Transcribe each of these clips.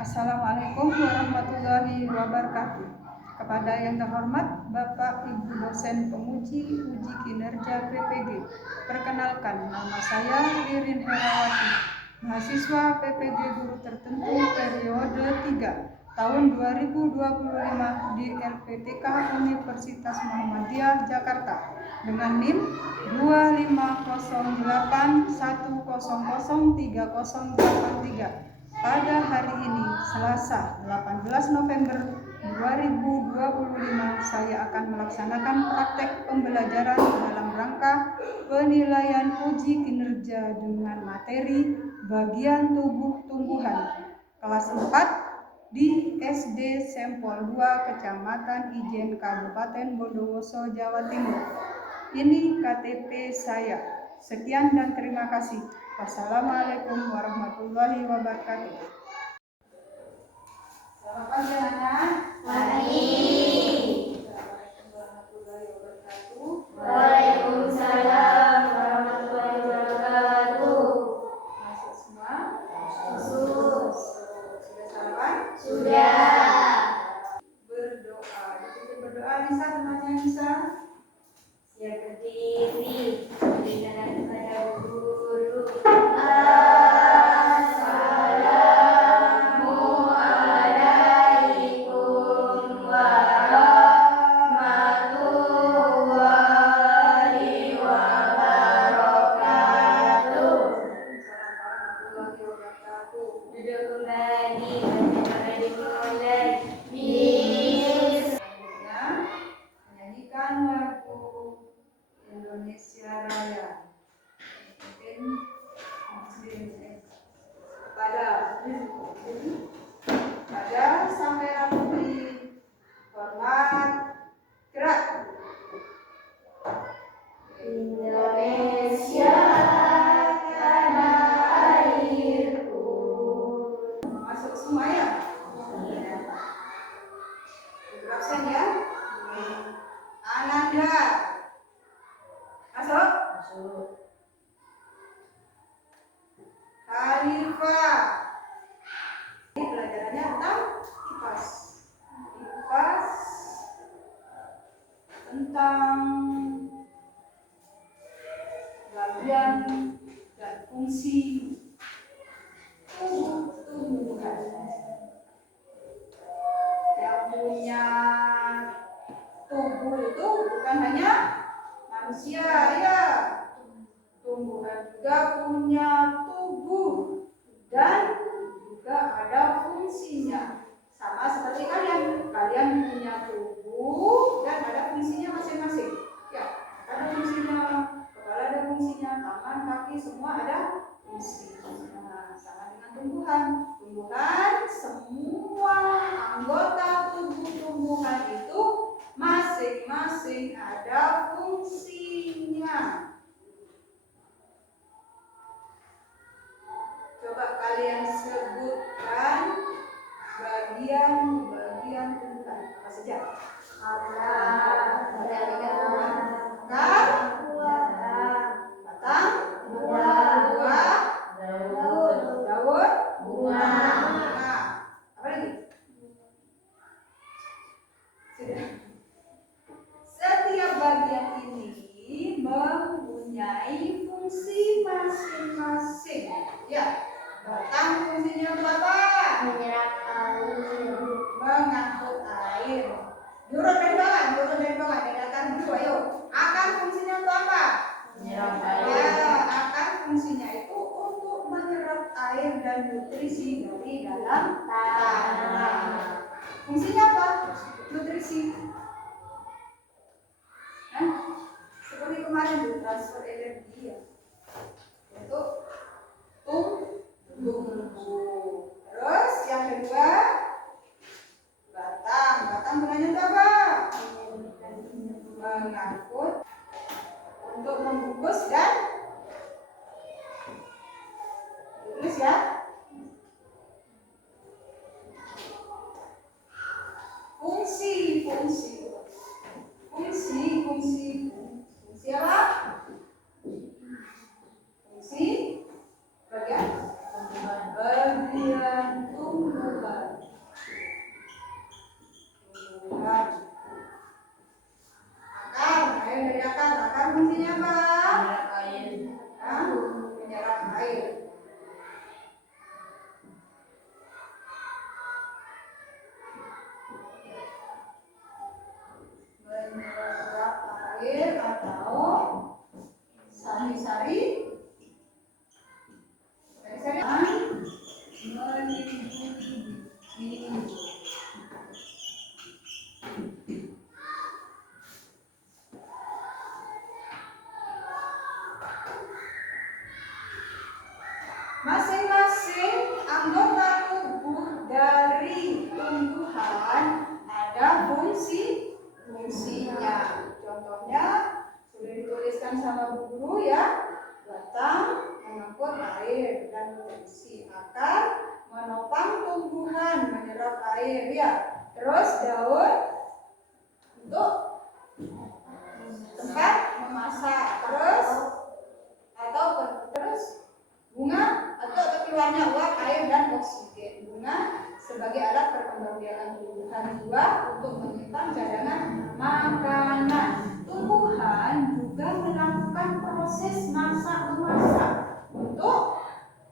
Assalamualaikum warahmatullahi wabarakatuh. Kepada yang terhormat Bapak Ibu dosen penguji uji kinerja PPG. Perkenalkan, nama saya Ririn Herawati, mahasiswa PPG Guru Tertentu periode 3 tahun 2025 di LPTK Universitas Muhammadiyah Jakarta dengan NIM 2508100303. Pada hari ini, Selasa 18 November 2025, saya akan melaksanakan praktek pembelajaran dalam rangka penilaian uji kinerja dengan materi bagian tubuh tumbuhan kelas 4 di SD Sempol 2 Kecamatan Ijen Kabupaten Bondowoso, Jawa Timur. Ini KTP saya. Sekian dan terima kasih. Wassalamualaikum warahmatullahi wabarakatuh. Selamat pagi anak. Pagi. Assalamualaikum warahmatullahi wabarakatuh. Waalaikumsalam warahmatullahi wabarakatuh. Masuk semua? Masuk. Sudah sarapan? Sudah. Berdoa. Kita berdoa Nisa, temannya Nisa. Siap berdiri. Berikan kepada guru. Assalamualaikum warahmatullahi wabarakatuh. Duduk kembali, baca dimulai. Selanjutnya, menyanyikan lagu Indonesia Raya. Mungkin kepada Samera Putri, hormat, gerak. Indonesia tanah airku. Masuk semua ya. Absen ya. Ananda. Masuk. Khalifah. Ini pelajarannya tentang IPAS. IPAS tentang bagian dan fungsi tumbuhan. Yang punya tubuh itu bukan hanya manusia ya, tumbuhan juga punya tubuh dan juga ada fungsinya. Sama seperti kalian punya tubuh dan ada fungsinya masing-masing. Ya, ada fungsinya, kepala ada fungsinya, tangan, kaki semua ada fungsinya. Sama dengan tumbuhan. Tumbuhan, semua anggota tubuh tumbuhan itu masing-masing ada fungsinya. Coba kalian sebutkan bagian-bagian tumbuhan apa saja? Batang, buah, daun, bunga. Apa lagi? Sudah. Setiap bagian ini mempunyai fungsi masing-masing. Ya, batang fungsinya untuk apa? Menyerap air. Mengangkut air. Turun dari bawah, dari atas dulu, ayo. Akar fungsinya untuk apa? Menyerap Ya, akar fungsinya itu untuk menyerap air dan nutrisi dari dalam tanah. Fungsinya apa? Nutrisi. Seperti kemarin tuh transfer energi ya. Itu tumbuh. Terus yang kedua, batang. Batang gunanya untuk apa? Mengangkut, untuk membungkus dan tulis ya. Fungsi apa? Fungsi bagian Masing-masing anggota tubuh dari tumbuhan ada fungsinya. Contohnya sudah dituliskan sama Bu Guru ya. Batang mengangkut air dan fungsi akar menopang tumbuhan menyerap air ya. Terus daun untuk tempat memasak. Terus bunga atau keluarnya uap, air dan oksigen. Bunga sebagai alat perkembangbiakan tumbuhan. Dua, untuk menyimpan cadangan makanan. Tumbuhan juga melakukan proses masak-memasak untuk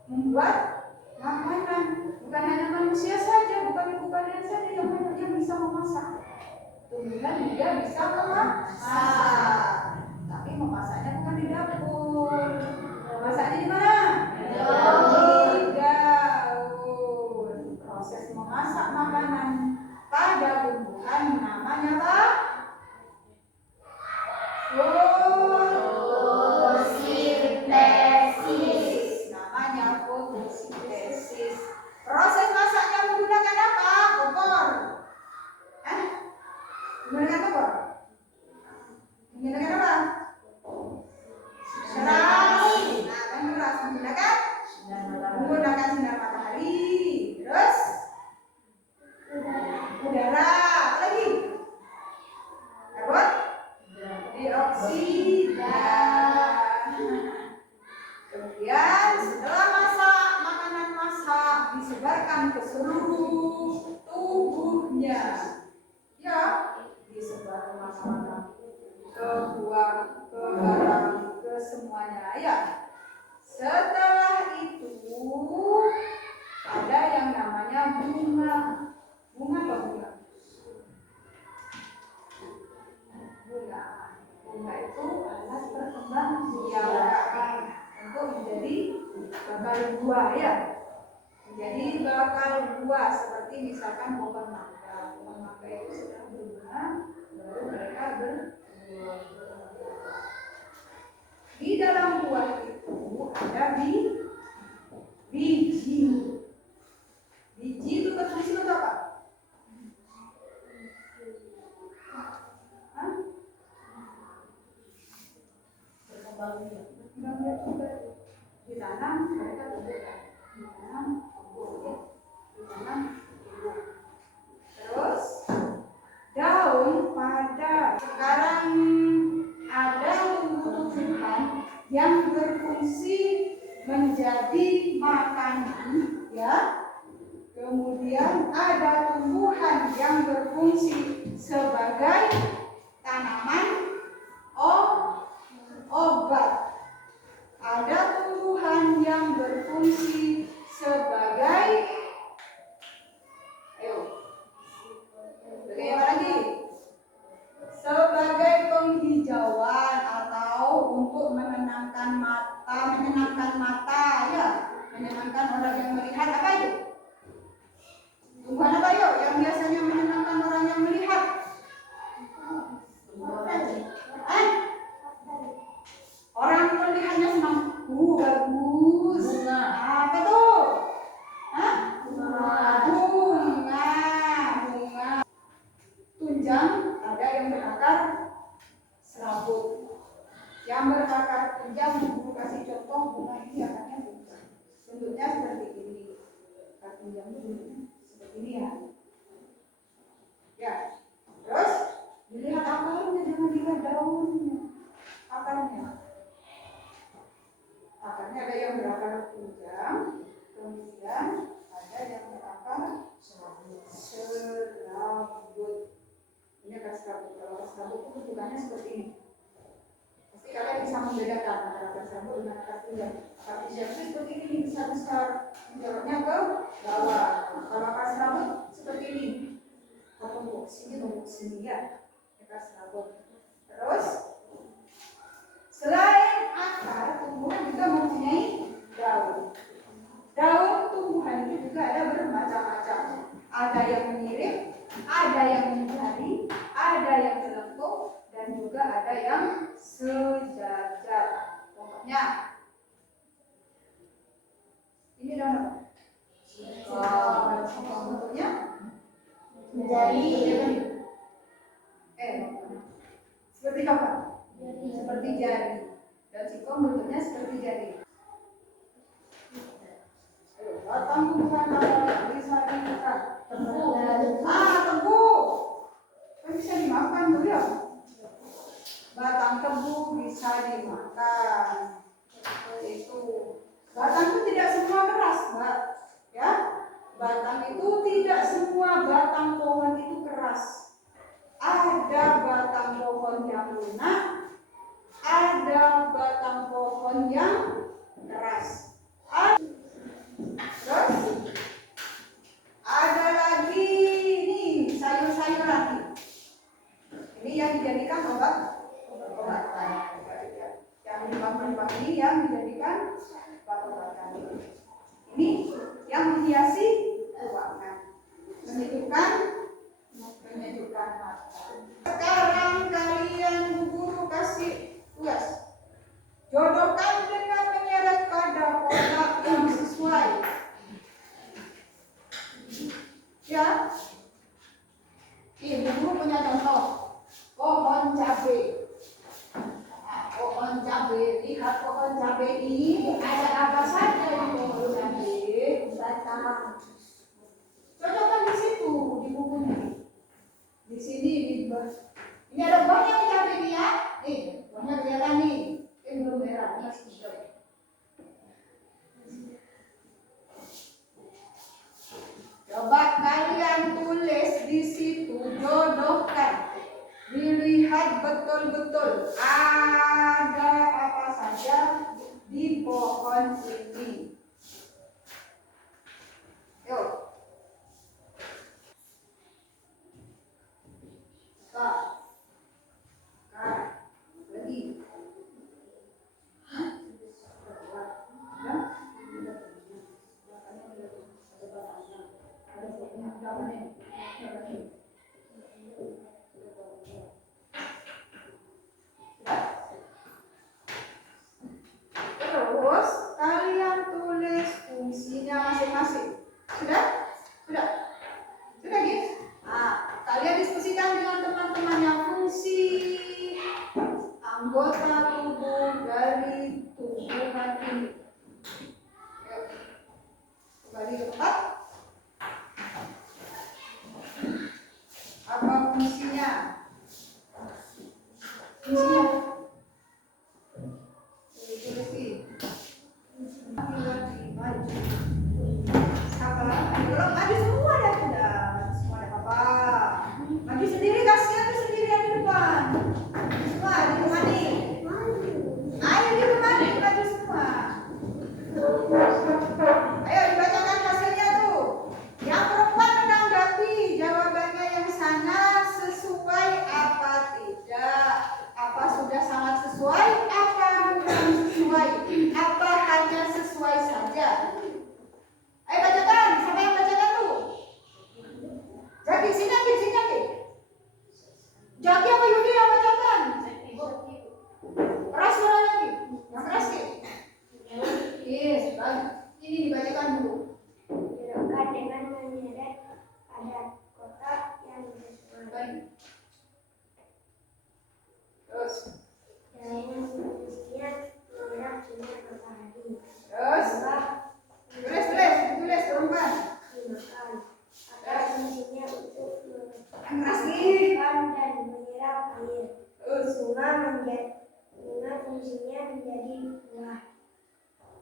membuat makanan. Bukan hanya manusia saja, bukan ibu kalian saja yang bisa memasak. Tumbuhan juga bisa memasak. Tapi memasaknya bukan di dapur. Memasaknya di mana? Di daun. Proses memasak makanan pada tumbuhan namanya apa? Fotosintesis. Namanya fotosintesis. Proses masaknya menggunakan apa? Kompor. Menggunakan kompor? Menggunakan apa? Keras. Nah, kan keras menggunakan sinar matahari. Terus udara. Apa lagi? Karbon dioksida. Kemudian setelah makanan masak disebarkan ke seluruh tubuhnya. Ya, disebar kemana-mana, ke buah, ke barang, ke semuanya ya. Setelah itu ada yang namanya bunga. Bunga apa bunga? Bunga itu alat perkembangbiakan untuk menjadi bakal buah ya. Menjadi bakal buah seperti misalkan pohon mangga. Pohon mangga itu sudah berbunga, baru mereka berbuah. Di dalam buah itu ada biji. Biji itu berfungsi untuk apa? Berkembang juga. Ditanam mereka tumbuhkan. Ditanam tumbuh. Ditanam tumbuh. Terus daun pada sekarang ada tumbuh-tumbuhan yang berfungsi menjadi makanan ya. Kemudian ada tumbuhan yang berfungsi sebagai tanaman obat. Ada tumbuhan yang berfungsi sebagai sebagai apa lagi? Sebagai penghijauan atau untuk menenangkan mata ya. Menyenangkan orang yang melihat. Apa itu? Tumbuhan apa yuk yang biasanya menyenangkan orang yang melihat? Orang melihatnya senang. Bagus. Bunga. Apa tuh? Bunga. Tunjang ada yang berakar serabut. Yang berakar tunjang, Guru kasih contoh bunga ini akarnya tunjang. Bentuknya seperti ini. Akar tunjang itu bentuknya seperti ini ya. Ya. Terus dilihat akarnya, jangan dilihat daunnya. Akarnya ada yang berakar tunjang, kemudian ada yang berakar serabut. Ini akar serabut. Kalau akar serabut itu bentukannya seperti ini. Pasti kalian bisa membedakan antara akar serabut dengan akar tunjang. Akar tunjang itu seperti ini, besar-besar, menjoroknya ke bawah. Kalau akar serabut seperti ini, tumpuk sini ya, akar serabut. Terus selain akar, tumbuhan juga mempunyai daun. Daun tumbuhan itu juga ada bermacam-macam. Ada yang mirip, ada yang menjadi, ada yang jelengkung, dan juga ada yang sejajar. Contohnya, ini daun apa? Singkong. Bentuknya Menjadi. Seperti apa? Seperti jari. Dan singkong bentuknya seperti jari. Batang tumbuhan apa bisa dimakan? Tebu. Kan bisa dimakan tuh ya. Batang tebu bisa dimakan. Itu. Batang itu tidak semua keras, Mbak. Ya. Batang itu tidak semua batang pohon itu keras. Ada batang pohon yang lunak, ada batang pohon yang keras. Terus ada lagi nih sayur-sayur lagi. Ini yang dijadikan obat-obatan. Yang limbah-limbah ini yang dijadikan obat-obatan. Ini yang menghiasi ruangan, menyejukkan mata. Sekarang kalian Bu Guru kasih tugas. Jodohkan dengan menyeret pada kotak yang sesuai. Ya. Ini Bu Guru punya contoh. Pohon cabai. Nah, pohon cabai. Lihat pohon cabai ini ada apa saja di pohon cabai? Batang. Cocokkan di situ di bukunya. Di sini di bawah. Ini ada buahnya nih cabai ini ya. Nih, buahnya kelihatan nih. Ini belum merah, ini masih hijau. Coba kalian tulis di situ, jodohkan. Dilihat betul-betul ada apa saja di pohon ini. Yuk. Lagi. Terus kalian tulis fungsinya masing-masing. Sudah? Sudah? Sudah gitu? Nah, kalian diskusikan dengan teman-teman yang fungsi anggota tubuh dari tumbuhan ini. Yuk. Kembali ke tempat. Apa fungsinya? Fungsinya. Kalau maju semua dah sudah, semua ada apa? Maju sendiri kasihan tuh sendirian di depan. Semua ditemani. Ayo ditemani maju semua. Ayo dibacakan hasilnya tuh. Yang perempuan menanggapi jawabannya yang sana sesuai apa tidak? Apa sudah sangat sesuai? Apa belum sesuai? Apa hanya sesuai saja? Ayo bacakan, siapa yang bacakan tuh? Jaki, sini lagi. Jaki apa Yudi yang bacakan? Keras suara lagi, yang keras sih. Yes, bagus. Ini dibacakan dulu. Jodohkan dengan menyeret pada kotak yang sesuai. Terus, Dengan fungsinya menyerap sinar matahari. terus, tulis teman. Dimakan. Atau fungsinya untuk Yang keras nih. mengeluarkan dan menyerap air. Terus, Bunga fungsinya menjadi buah.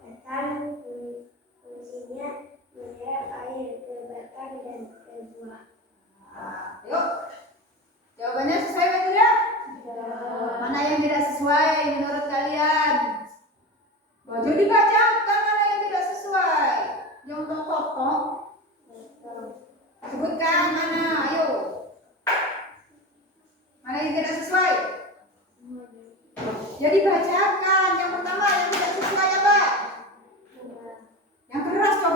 Batang fungsinya menyerap air ke batang dan ke buah. nah, yuk. Jawabannya sesuai atau tidak? Mana yang tidak sesuai menurut kalian? Baju dibacakan mana yang tidak sesuai? Yang tokoh. Sebutkan mana, ayo. Mana yang tidak sesuai? Jadi bacakan. Yang pertama yang tidak sesuai apa? Yang keras coba.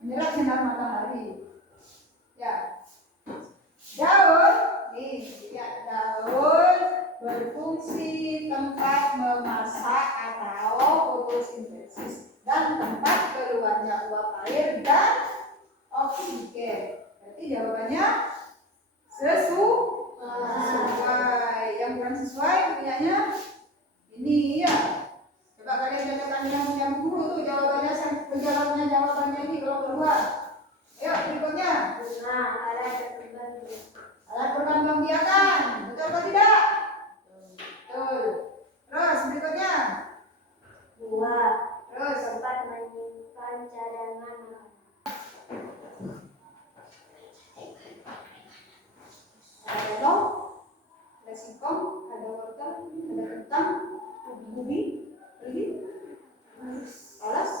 menyerap sinar matahari. Ya. Daun, nih, ya, daun berfungsi tempat memasak atau fotosintesis dan tempat keluarnya uap air dan oksigen. Berarti jawabannya sesuai. Yang kurang sesuai punyanya ini ya. Coba kalian cocokkan yang guru tuh jawabannya, jawabannya ini kalau keluar. Ayo berikutnya. Alat perkembangbiakan, betul atau tidak? Betul. Terus berikutnya. Buah. Terus Tempat menyimpan cadangan makanan. ada telur, ada singkong, ada wortel, ada kentang, ubi, lagi, alas,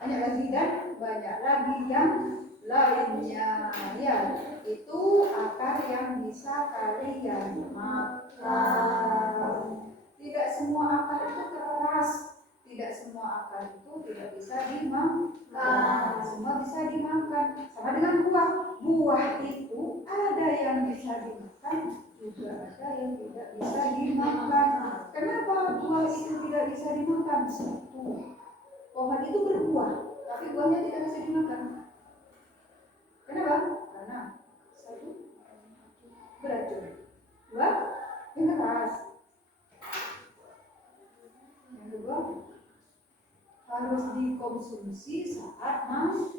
banyak lagi dan banyak lagi yang lainnya. Ya, itu akar yang bisa kalian makan. Tidak semua akar itu keras, tidak semua akar itu tidak bisa dimakan. Semua bisa dimakan. Sama dengan buah. Buah itu ada yang bisa dimakan, juga ada yang tidak bisa dimakan. Kenapa buah itu tidak bisa dimakan? Satu, pohon itu berbuah, tapi buahnya tidak bisa dimakan. Kenapa? Karena satu, beracun. Dua, yang keras. Yang kedua, harus dikonsumsi saat matang.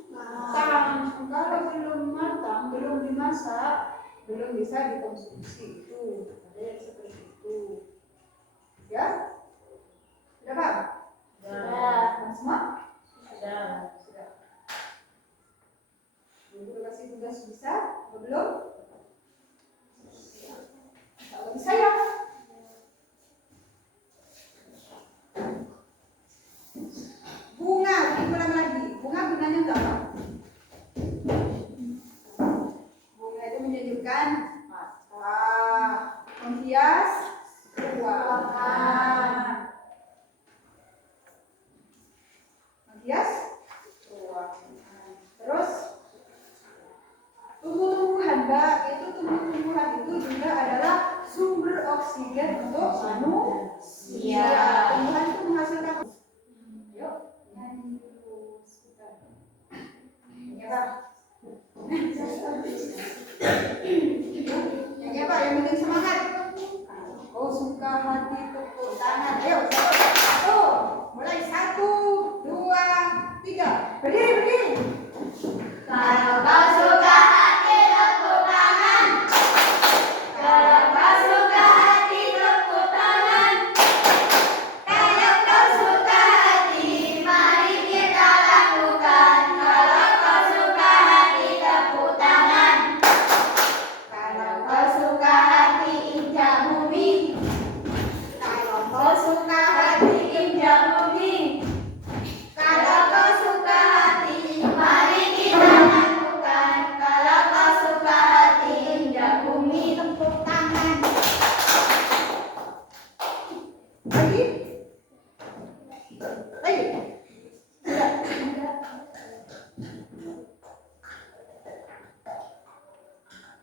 Kalau belum matang, belum dimasak, belum bisa dikonsumsi. Itu ada yang seperti itu. Ya? Sudah paham? Sudah. Semua? Sudah. Guru kasih tugas bisa atau belum? Kalau bisa ya. Bunga, diulang lagi. Bunga gunanya untuk apa? Bunga itu menunjukkan mata, menghias ruangan. Menghias ruangan. Terus tumbuh-tumbuhan, Mbak, itu tumbuh-tumbuhan itu juga adalah sumber oksigen untuk manusia. Tumbuhan itu menghasilkan. Yuk, nyanyi dulu sebentar. Ya, Pak. Nyanyi apa? Yang penting semangat. Oh, suka hati tepuk tangan. Ayo, satu. Mulai 1, 2, 3. Berdiri. Kalau kau suka hati tepuk tangan. Kalau kau suka hati tepuk tangan. Kalau kau suka hati, mari kita lakukan. Kalau kau suka hati tepuk tangan. Kalau kau suka hati injak bumi. Kalau kau suka hati injak bumi. Kalau kau suka hati, mari kita lakukan. Kalau kau suka hati injak bumi, tepuk tangan. Lagi. Lagi.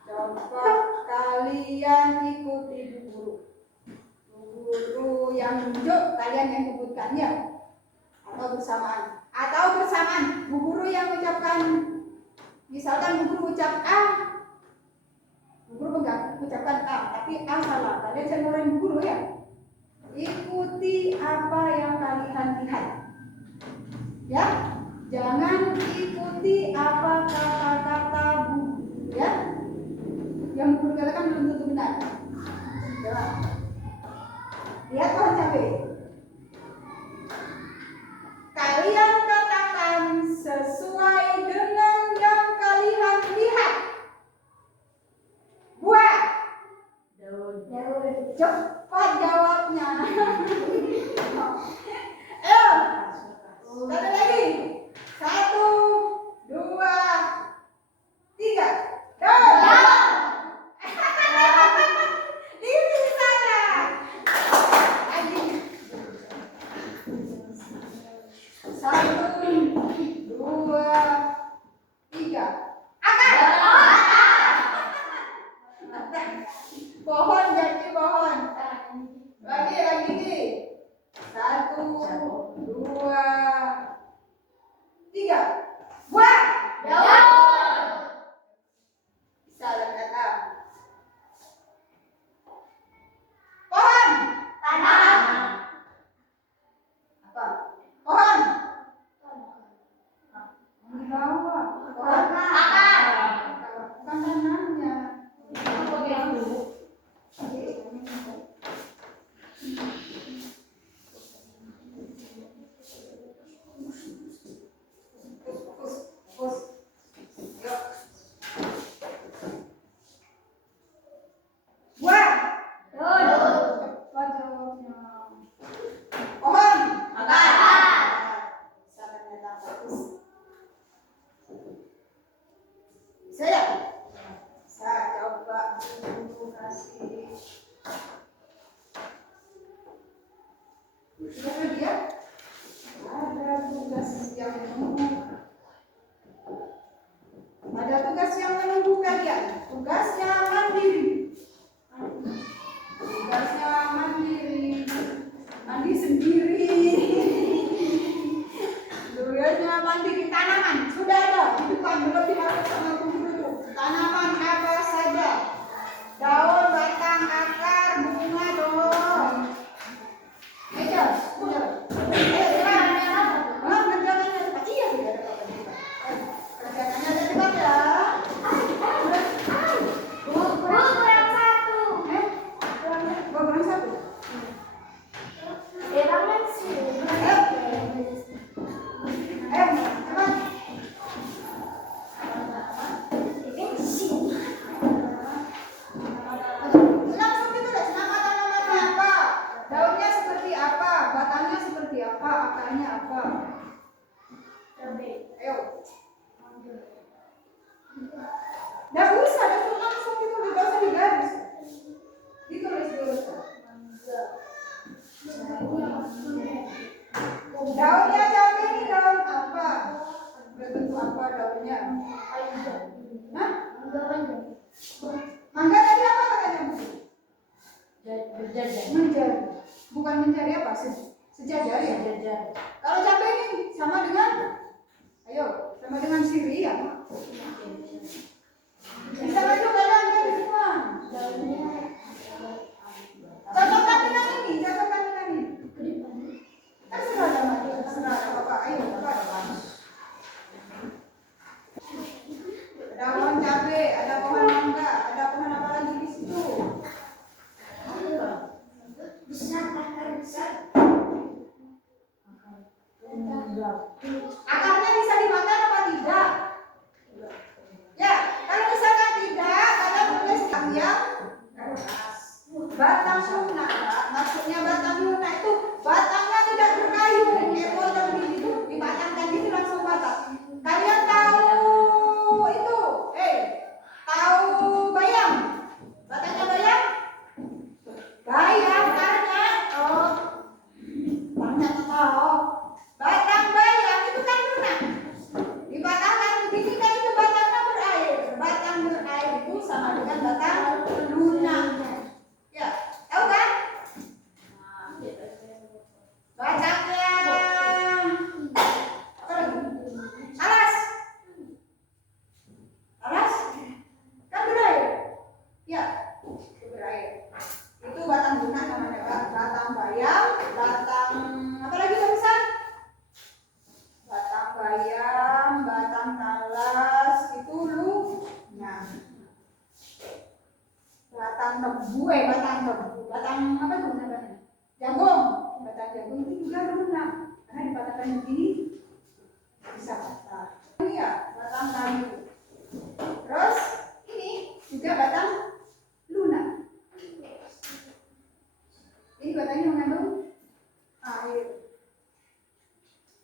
Coba kalian ikuti Bu Guru. Bu Guru yang nunjuk, kalian yang sebutkannya. Atau bersamaan. Bu Guru yang ucapkan, misalkan Bu Guru ucap A, Bu Guru ucapkan A, tapi A salah. Kalian jangan ngelain Bu Guru ya. Ikuti apa yang kalian lihat. Ya, jangan ikuti apa kata-kata Bu, ya. Yang Bu Guru katakan belum tentu benar. Coba. Lihat pohon cabai. Kalian katakan sesuai dengan yang kalian lihat. Buah. Daun. Cepat jawabnya. Ayo. Sekali lagi. 1, 2, 3. Daun. Ini salah. Lagi. 1, 2, Ayo. Nggak usah, itu langsung itu nggak usah digaris. Ditulis dulu. Daunnya cabai ini daun apa? Berbentuk apa daunnya? Hah? Mangga tadi apa katanya Bu? Menjadi. Bukan mencari apa? Sejajar ya? Kalau cabai ini sama dengan, ayo, sama dengan sirih ya? Bisa maju kanan ke depan. Cocokkan dengan ini, cocokkan dengan ini. Terserah sama dia, terserah ada Bapak. Ayo, Bapak ada Bapak. Ada pohon cabai, ada pohon mangga, ada pohon apa lagi di situ? Akarnya bisa dimakan apa tidak? Ya, kalau misalkan tidak, kalian tulis yang batang lunak. Maksudnya batang lunak itu batangnya tidak berkayu, model itu dibatangkan itu langsung batang. Kalian tahu itu? Tahu bayam? Batangnya bayam? Bayam karena banyak tahu. Batang bayam itu kan lunak. Dibatangkan begini kan itu batangnya berair. Batang berair itu sama dengan batang lunak. Ya, tahu kan? Batangnya apa lagi? Alas. Alas kan berair. Ya, itu berair. Itu batang lunak namanya, Pak. Batang bayam, batang apa lagi terusan? Batang bayam, batang talas, itu lunak. Batang tebu, batang apa itu namanya? Jagung. Batang jagung itu juga lunak. Karena dipatahkan begini bisa patah. Ini ya, batang kayu. Terus ini juga batang lunak. Ini batangnya mengandung air.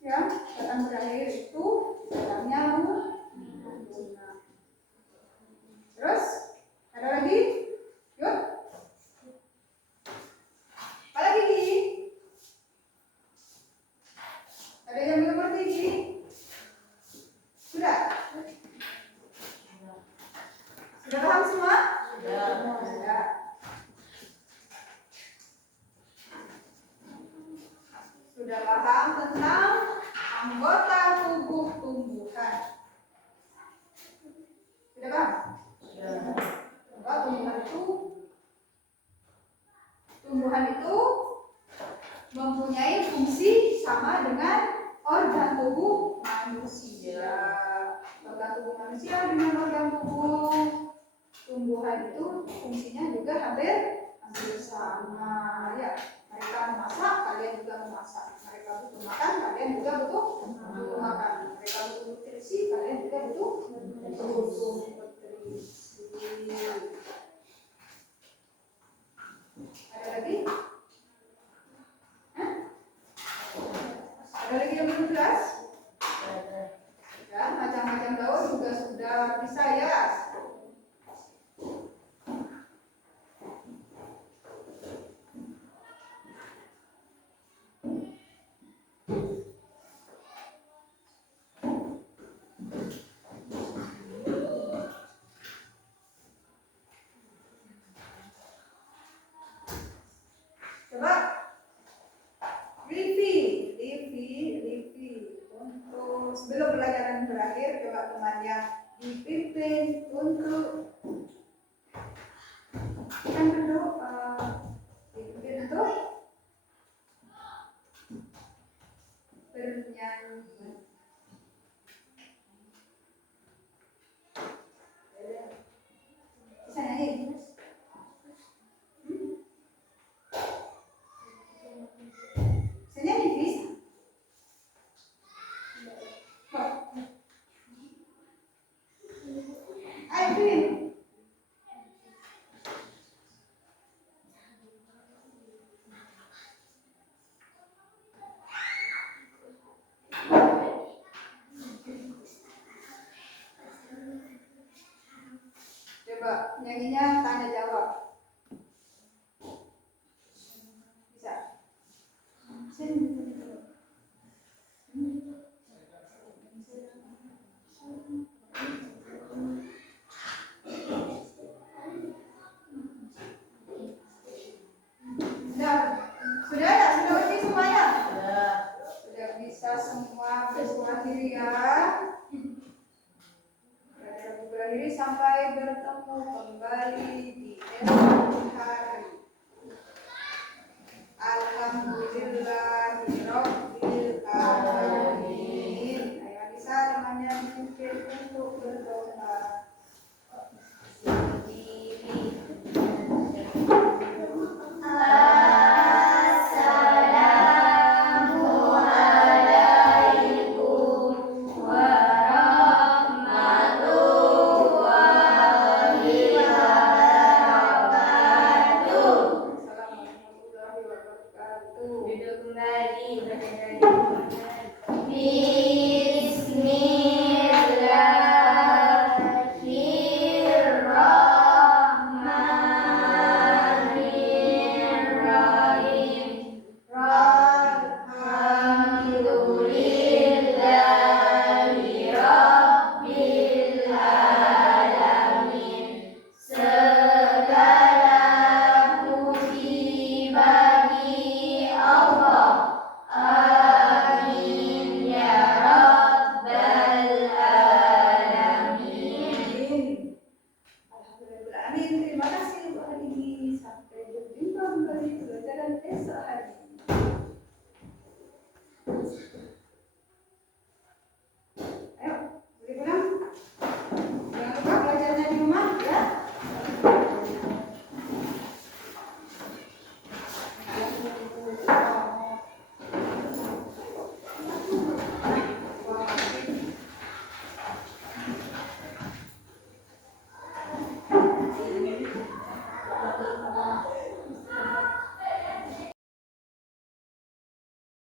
Ya, batang berair itu batangnya lunak. Terus ada lagi? Yuk. Apa lagi Ki? Ada yang belum ngerti Ki? Sudah? Sudah paham semua? Sudah. Sudah paham tentang anggota tubuh tumbuhan? Sudah paham? Bahwa tumbuhan itu mempunyai fungsi sama dengan organ tubuh manusia. Organ tubuh manusia dengan organ tubuh tumbuhan itu fungsinya juga hampir sama. Ya, mereka memasak, kalian juga memasak. Mereka butuh makan, kalian juga butuh makan. Mereka butuh nutrisi, kalian juga butuh nutrisi. Ada lagi? Hah? Ada lagi yang belum jelas? Ya, macam-macam daun juga sudah bisa ya. Coba review untuk sebelum pelajaran berakhir, coba temannya dipimpin untuk kan dulu dipimpin untuk bernyanyi. Bisa nyanyi? Bisa nyanyi bisa? Ayo Vin. Coba nyanyinya tanya jawab. Bisa. Sini. Sudah ya? Sudah ngerti semuanya? Sudah bisa semua berakhiri ya. Berakhiri sampai bertemu kembali.